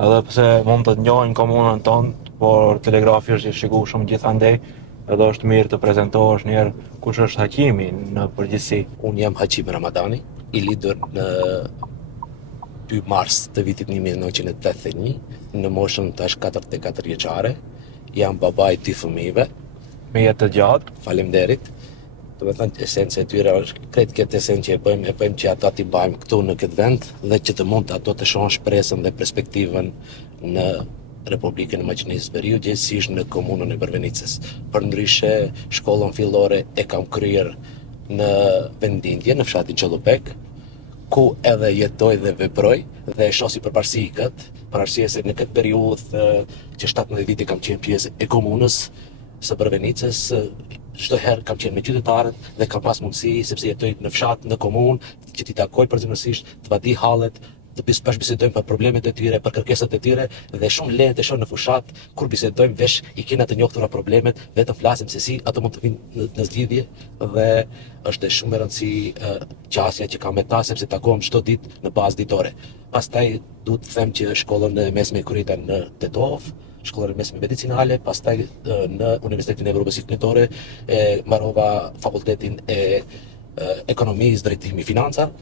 edhe pse mund të njohin komunën tonë, por telegrafi është i shikueshëm gjithandej, edhe është mirë të prezentohesh njerë kush është Haqimi në përgjithësi. Unë jam Haqimi Ramadani, i lidur në 2 mars të vitit 1981, në moshën tash 44 vjeçare, jam baba i 2 fëmijëve. Me jetë të gjatë. Faleminderit. Do të thënë esenca e tyre është kretë këtë esencë që e bëjmë që ata t'i bajmë këtu në këtë vend dhe që të mund ato të shohin shpresën dhe perspektivën në Republikën e Maqedonisë së Veriut, gjithsesi në komunën e Brvenicës. Përndryshe, shkollën fillore e kam kryer në vendindje në fshatin Çollupek, ku edhe jetoj dhe veproj dhe e shoh si përparësi këtë, për arsye se në këtë periudhë që 17 vite kam qenë pjesë e komunës së Brvenicës, çdo herë kam qenë me qytetarët dhe kam pas mundësi, sepse jetoj në fshat, në komunë, që t'i takoj përzemërsisht, të vadi hallet, të bisedojmë për problemet e tyre, për kërkesat e tyre, dhe shumë lehtë të shoh në fushat kur bisedojmë vesh i kena të njohura problemet, vetëm flasim se si ato mund të vinë në zgjidhje dhe është shumë e rëndësishme qasja që kam me ta, sepse takohem çdo ditë në bazë ditore. Pastaj duhet të them që shkollën e mesme e kryeta në Tetov, shkollën e mesme medicinale, pastaj në Universitetin e Evropës Fitnetore, mbarova fakultetin e ekonomisë, drejtimi, financa.